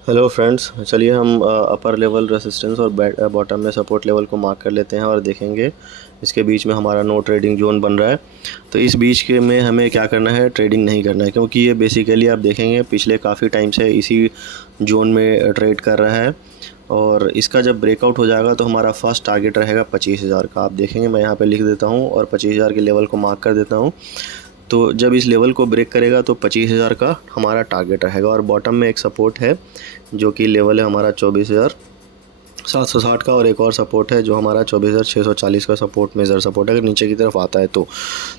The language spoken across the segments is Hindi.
हेलो फ्रेंड्स, चलिए हम अपर लेवल रेसिस्टेंस और बॉटम में सपोर्ट लेवल को मार्क कर लेते हैं और देखेंगे इसके बीच में हमारा नो ट्रेडिंग जोन बन रहा है। तो इस बीच के में हमें क्या करना है, ट्रेडिंग नहीं करना है, क्योंकि ये बेसिकली आप देखेंगे पिछले काफ़ी टाइम से इसी जोन में ट्रेड कर रहा है। और इसका जब ब्रेकआउट हो जाएगा तो हमारा फर्स्ट टारगेट रहेगा 25,000 का। आप देखेंगे मैं यहाँ पे लिख देता हूँ और 25,000 के लेवल को मार्क कर देता हूँ। तो जब इस लेवल को ब्रेक करेगा तो 25,000 का हमारा टारगेट रहेगा। और बॉटम में एक सपोर्ट है जो कि लेवल है हमारा 24,760 का, और एक और सपोर्ट है जो हमारा 24,640 का सपोर्ट मेजर सपोर्ट है अगर नीचे की तरफ आता है तो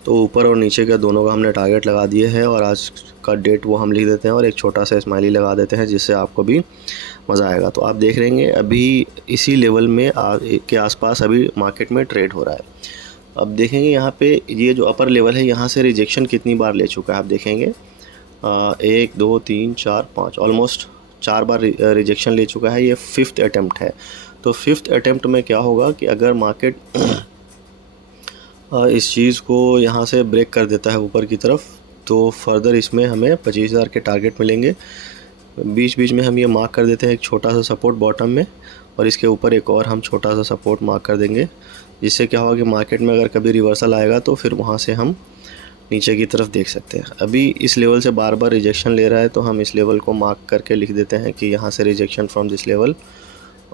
ऊपर और नीचे का दोनों का हमने टारगेट लगा दिए हैं। और आज का डेट वो हम लिख देते हैं और एक छोटा सा स्माइली लगा देते हैं जिससे आपको भी मज़ा आएगा। तो आप देख रहेंगे अभी इसी लेवल में के आसपास अभी मार्केट में ट्रेड हो रहा है। अब देखेंगे यहाँ पे ये जो अपर लेवल है यहाँ से रिजेक्शन कितनी बार ले चुका है। आप देखेंगे 1 2 3 4 5 ऑलमोस्ट 4 बार रिजेक्शन ले चुका है। ये 5th अटैम्प्ट है। तो 5th अटैम्प्ट में क्या होगा कि अगर मार्केट इस चीज़ को यहाँ से ब्रेक कर देता है ऊपर की तरफ तो फर्दर इसमें हमें 25,000 के टारगेट मिलेंगे। बीच बीच में हम ये मार्क कर देते हैं एक छोटा सा सपोर्ट बॉटम में, और इसके ऊपर एक और हम छोटा सा सपोर्ट मार्क कर देंगे, जिससे क्या होगा कि मार्केट में अगर कभी रिवर्सल आएगा तो फिर वहाँ से हम नीचे की तरफ देख सकते हैं। अभी इस लेवल से बार बार रिजेक्शन ले रहा है तो हम इस लेवल को मार्क करके लिख देते हैं कि यहाँ से रिजेक्शन फ्रॉम दिस लेवल।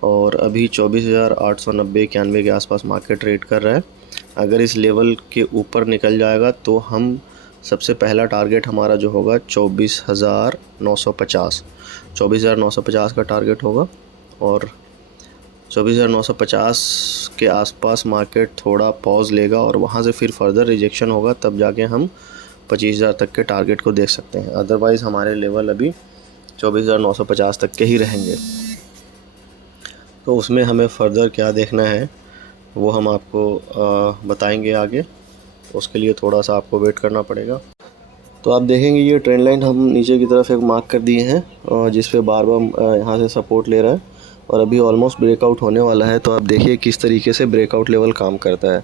और अभी 24,890-91 के आसपास मार्केट ट्रेड कर रहा है। अगर इस लेवल के ऊपर निकल जाएगा तो हम सबसे पहला टारगेट हमारा जो होगा 24,950 का टारगेट होगा। और 24,950 के आसपास मार्केट थोड़ा पॉज लेगा और वहाँ से फिर फर्दर रिजेक्शन होगा, तब जाके हम 25,000 तक के टारगेट को देख सकते हैं। अदरवाइज़ हमारे लेवल अभी 24,950 तक के ही रहेंगे। तो उसमें हमें फ़र्दर क्या देखना है वो हम आपको बताएंगे आगे। उसके लिए थोड़ा सा आपको वेट करना पड़ेगा। तो आप देखेंगे ये ट्रेंड लाइन हम नीचे की तरफ एक मार्क कर दिए हैं जिस पे बार बार यहाँ से सपोर्ट ले रहा है और अभी ऑलमोस्ट ब्रेकआउट होने वाला है। तो आप देखिए किस तरीके से ब्रेकआउट लेवल काम करता है।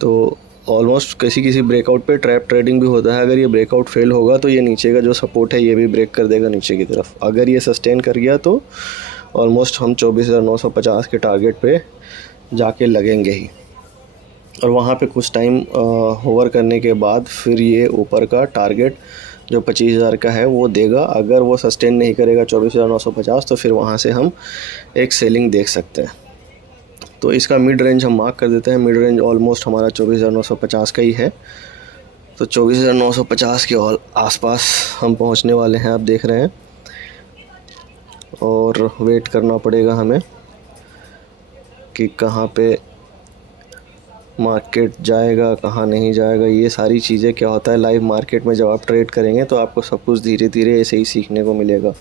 तो ऑलमोस्ट किसी किसी ब्रेकआउट पे ट्रैप ट्रेडिंग भी होता है। अगर ये ब्रेकआउट फेल होगा तो ये नीचे का जो सपोर्ट है ये भी ब्रेक कर देगा नीचे की तरफ। अगर ये सस्टेन कर गया तो ऑलमोस्ट हम 24,950 के टारगेट पे जाके लगेंगे ही। और वहाँ पे कुछ टाइम होवर करने के बाद फिर ये ऊपर का टारगेट जो 25,000 का है वो देगा। अगर वो सस्टेन नहीं करेगा 24,950 तो फिर वहाँ से हम एक सेलिंग देख सकते हैं। तो इसका मिड रेंज हम मार्क कर देते हैं। मिड रेंज ऑलमोस्ट हमारा 24,950 का ही है। तो 24,950 के आसपास हम पहुँचने वाले हैं, आप देख रहे हैं। और वेट करना पड़ेगा हमें कि कहाँ पे मार्केट जाएगा कहाँ नहीं जाएगा। ये सारी चीज़ें क्या होता है लाइव मार्केट में जब आप ट्रेड करेंगे तो आपको सब कुछ धीरे धीरे ऐसे ही सीखने को मिलेगा।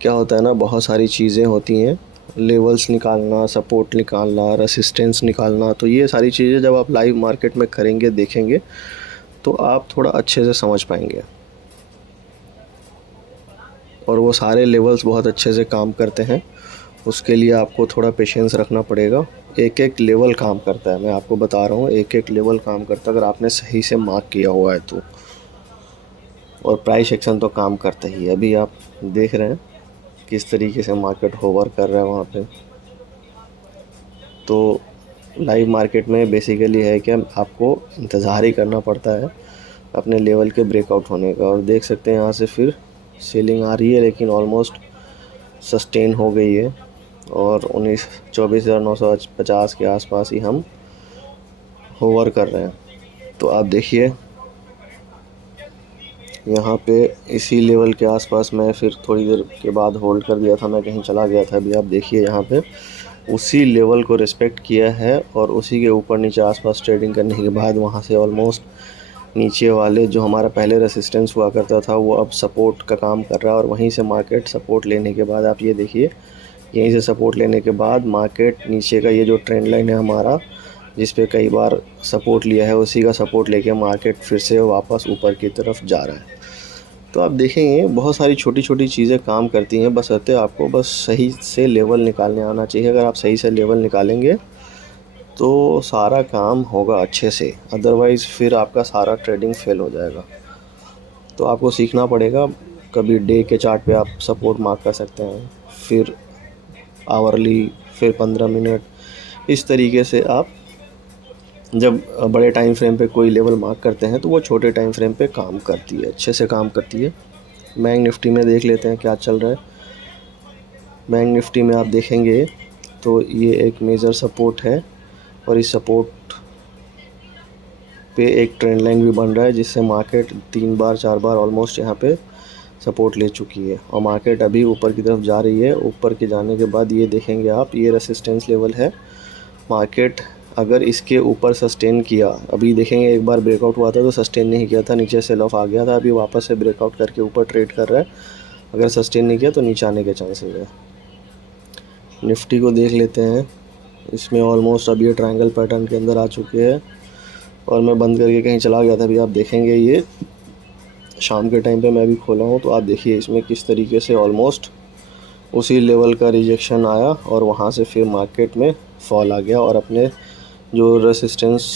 क्या होता है ना, बहुत सारी चीज़ें होती हैं, लेवल्स निकालना, सपोर्ट निकालना, रेसिस्टेंस निकालना। तो ये सारी चीज़ें जब आप लाइव मार्केट में करेंगे देखेंगे तो आप थोड़ा अच्छे से समझ पाएंगे। और वो सारे लेवल्स बहुत अच्छे से काम करते हैं। उसके लिए आपको थोड़ा पेशेंस रखना पड़ेगा। एक एक लेवल काम करता है, मैं आपको बता रहा हूँ, एक एक लेवल काम करता है अगर आपने सही से मार्क किया हुआ है तो। और प्राइस एक्शन तो काम करता ही है। अभी आप देख रहे हैं किस तरीके से मार्केट होवर कर रहा है वहाँ पे। तो लाइव मार्केट में बेसिकली है कि आपको इंतज़ार ही करना पड़ता है अपने लेवल के ब्रेकआउट होने का। और देख सकते हैं यहाँ से फिर सेलिंग आ रही है लेकिन ऑलमोस्ट सस्टेन हो गई है और 24,950 के आसपास ही हम होवर कर रहे हैं। तो आप देखिए यहाँ पे इसी लेवल के आसपास मैं फिर थोड़ी देर के बाद होल्ड कर दिया था, मैं कहीं चला गया था। अभी आप देखिए यहाँ पे उसी लेवल को रिस्पेक्ट किया है और उसी के ऊपर नीचे आसपास ट्रेडिंग करने के बाद वहाँ से ऑलमोस्ट नीचे वाले जो हमारा पहले रेसिस्टेंस हुआ करता था वो अब सपोर्ट का काम कर रहा है। और वहीं से मार्केट सपोर्ट लेने के बाद आप ये देखिए यहीं से सपोर्ट लेने के बाद मार्केट नीचे का ये जो ट्रेंड लाइन है हमारा जिस पे कई बार सपोर्ट लिया है उसी का सपोर्ट लेके मार्केट फिर से वापस ऊपर की तरफ जा रहा है। तो आप देखेंगे बहुत सारी छोटी छोटी चीज़ें काम करती हैं, बस आपको बस सही से लेवल निकालने आना चाहिए। अगर आप सही से लेवल निकालेंगे तो सारा काम होगा अच्छे से, अदरवाइज़ फिर आपका सारा ट्रेडिंग फेल हो जाएगा। तो आपको सीखना पड़ेगा कभी डे के चार्ट पे आप सपोर्ट मार्क कर सकते हैं, फिर आवरली, फिर 15 मिनट। इस तरीके से आप जब बड़े टाइम फ्रेम पे कोई लेवल मार्क करते हैं तो वो छोटे टाइम फ्रेम पे काम करती है, अच्छे से काम करती है। बैंक निफ्टी में देख लेते हैं क्या चल रहा है। बैंक निफ्टी में आप देखेंगे तो ये एक मेजर सपोर्ट है और इस सपोर्ट पे एक ट्रेंड लाइन भी बन रहा है, जिससे मार्केट 3 बार 4 बार ऑलमोस्ट यहाँ पे सपोर्ट ले चुकी है और मार्केट अभी ऊपर की तरफ जा रही है। ऊपर के जाने के बाद ये देखेंगे आप, ये रेसिस्टेंस लेवल है। मार्केट अगर इसके ऊपर सस्टेन किया, अभी देखेंगे एक बार ब्रेकआउट हुआ था तो सस्टेन नहीं किया था, नीचे सेल ऑफ आ गया था, अभी वापस से ब्रेकआउट करके ऊपर ट्रेड कर रहा है। अगर सस्टेन नहीं किया तो नीचे आने के चांसेस है। निफ्टी को देख लेते हैं, इसमें ऑलमोस्ट अभी ये ट्रायंगल पैटर्न के अंदर आ चुके हैं और मैं बंद करके कहीं चला गया था। अभी आप देखेंगे ये शाम के टाइम पे मैं भी खोला हूँ तो आप देखिए इसमें किस तरीके से ऑलमोस्ट उसी लेवल का रिजेक्शन आया और वहाँ से फिर मार्केट में फॉल आ गया और अपने जो रेसिस्टेंस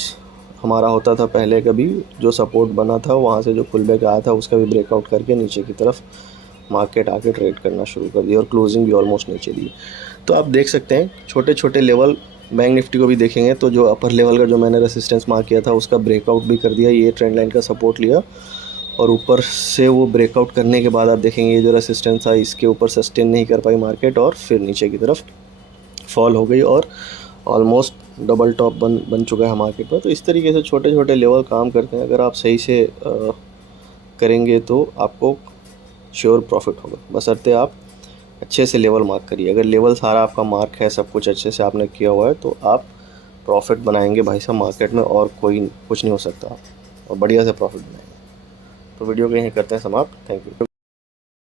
हमारा होता था पहले, कभी जो सपोर्ट बना था वहाँ से जो पुल बैक आया था उसका भी ब्रेकआउट करके नीचे की तरफ मार्केट आके ट्रेड करना शुरू कर दिया और क्लोजिंग भी ऑलमोस्ट नीचे दी। तो आप देख सकते हैं छोटे छोटे लेवल। बैंक निफ्टी को भी देखेंगे तो जो अपर लेवल का जो मैंने रेसिस्टेंस मार्क किया था उसका ब्रेकआउट भी कर दिया, ये ट्रेंड लाइन का सपोर्ट लिया और ऊपर से वो ब्रेकआउट करने के बाद आप देखेंगे ये जो रेसिस्टेंस था इसके ऊपर सस्टेन नहीं कर पाई मार्केट और फिर नीचे की तरफ फॉल हो गई और ऑलमोस्ट डबल टॉप बन चुका है मार्केट पर। तो इस तरीके से छोटे छोटे लेवल काम करते हैं। अगर आप सही से करेंगे तो आपको श्योर प्रॉफिट होगा, बशर्ते आप अच्छे से लेवल मार्क करिए। अगर लेवल सारा आपका मार्क है, सब कुछ अच्छे से आपने किया हुआ है तो आप प्रॉफिट बनाएंगे भाई साहब मार्केट में, और कोई कुछ नहीं हो सकता और बढ़िया से प्रॉफिट बनाएंगे। तो वीडियो को यहीं करते हैं समाप्त। Thank you.